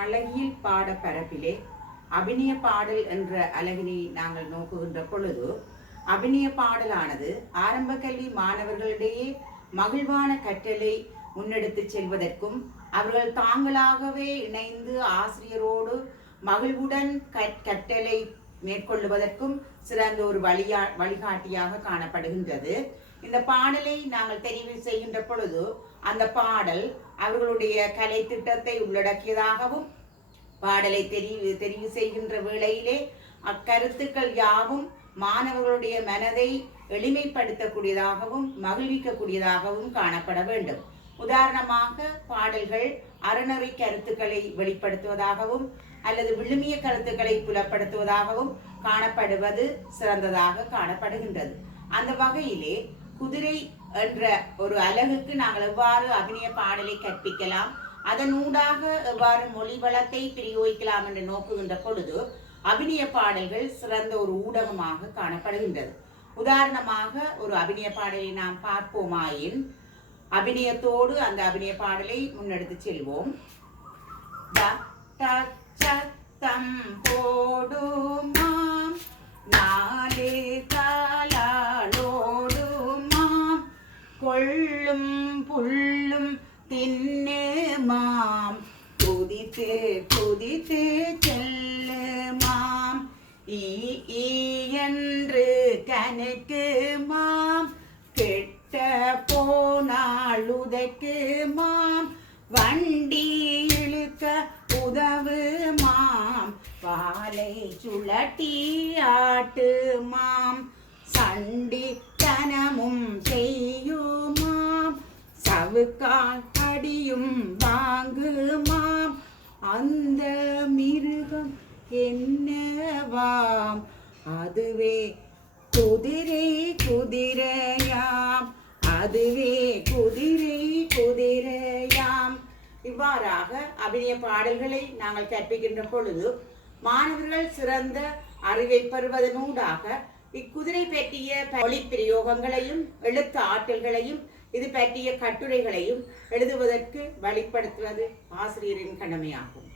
அழகியல் பாட பரப்பிலே அபிநய பாடல் என்ற அழகினை நாங்கள் நோக்குகின்ற பொழுது அபிநய பாடலானது ஆரம்ப கல்வி மாணவர்களிடையே மகிழ்வான கற்றலை முன்னெடுத்துச் செல்வதற்கும் அவர்கள் தாங்களாகவே இணைந்து ஆசிரியரோடு மகிழ்வுடன் கற்றலை மேற்கொள்ளுவதற்கும் சிறந்த ஒரு வழியா வழிகாட்டியாக காணப்படுகின்றது. இந்த பாடலை நாங்கள் தெரிவு செய்கின்ற பொழுது அந்த பாடல் அவர்களுடைய கலை திட்டத்தை உள்ளடக்கியதாகவும் பாடலை தெரிவு தெரிவு செய்கின்ற வேளையிலே அக்கருத்துக்கள் யாவும் மாணவர்களுடைய மனதை எளிமைப்படுத்தக்கூடியதாகவும் மகிழ்விக்கக்கூடியதாகவும் காணப்பட வேண்டும். உதாரணமாக பாடல்கள் அறநெறி கருத்துக்களை வெளிப்படுத்துவதாகவும் அல்லது விழுமிய கருத்துக்களை புலப்படுத்துவதாகவும் காணப்படுவது சிறந்ததாக காணப்படுகின்றது. அந்த வகையிலே குதிரை என்ற ஒரு அலகுக்கு நாங்கள் எவ்வாறு அபிநய பாடலை கற்பிக்கலாம்? அதனூடாக எவ்வாறு மொழி வளத்தை பிரயோகிக்கலாம் என்று நோக்குகின்ற பொழுது அபிநய பாடல்கள் சிறந்த ஒரு ஊடகமாக காணப்படுகின்றது. உதாரணமாக ஒரு அபிநய பாடலை நாம் பார்ப்போமாயின் அபிநயத்தோடு அந்த அபிநய பாடலை முன்னெடுத்து செல்வோம். ட- தின்னுமாம் குதித்து குதித்து செல்லுமாம் ஈ என்று கணக்குமாம் கெட்ட போனால் உதைக்குமாம் வண்டி இழுக்க உதவுமாம் பாலை சுழட்டி ஆட்டுமாம் சண்டித்தனமும் செய்யுமாம். சவுக்கால் அடியும் வாங்குமாம். அந்த மிருகம் என்னவாம்? அதுவே குதிரை குதிரையாம். அதுவே குதிரை குதிரையாம். இவ்வாறாக அபிநய பாடல்களை நாங்கள் கற்பிக்கின்ற பொழுது மாணவர்கள் சிறந்த அறிவை பெறுவதனூடாக இக்குதிரை பற்றிய ஒளி பிரயோகங்களையும் எழுத்து ஆற்றல்களையும் இது பற்றிய கட்டுரைகளையும் எழுதுவதற்கு வழிப்படுத்துவது ஆசிரியரின் கடமையாகும்.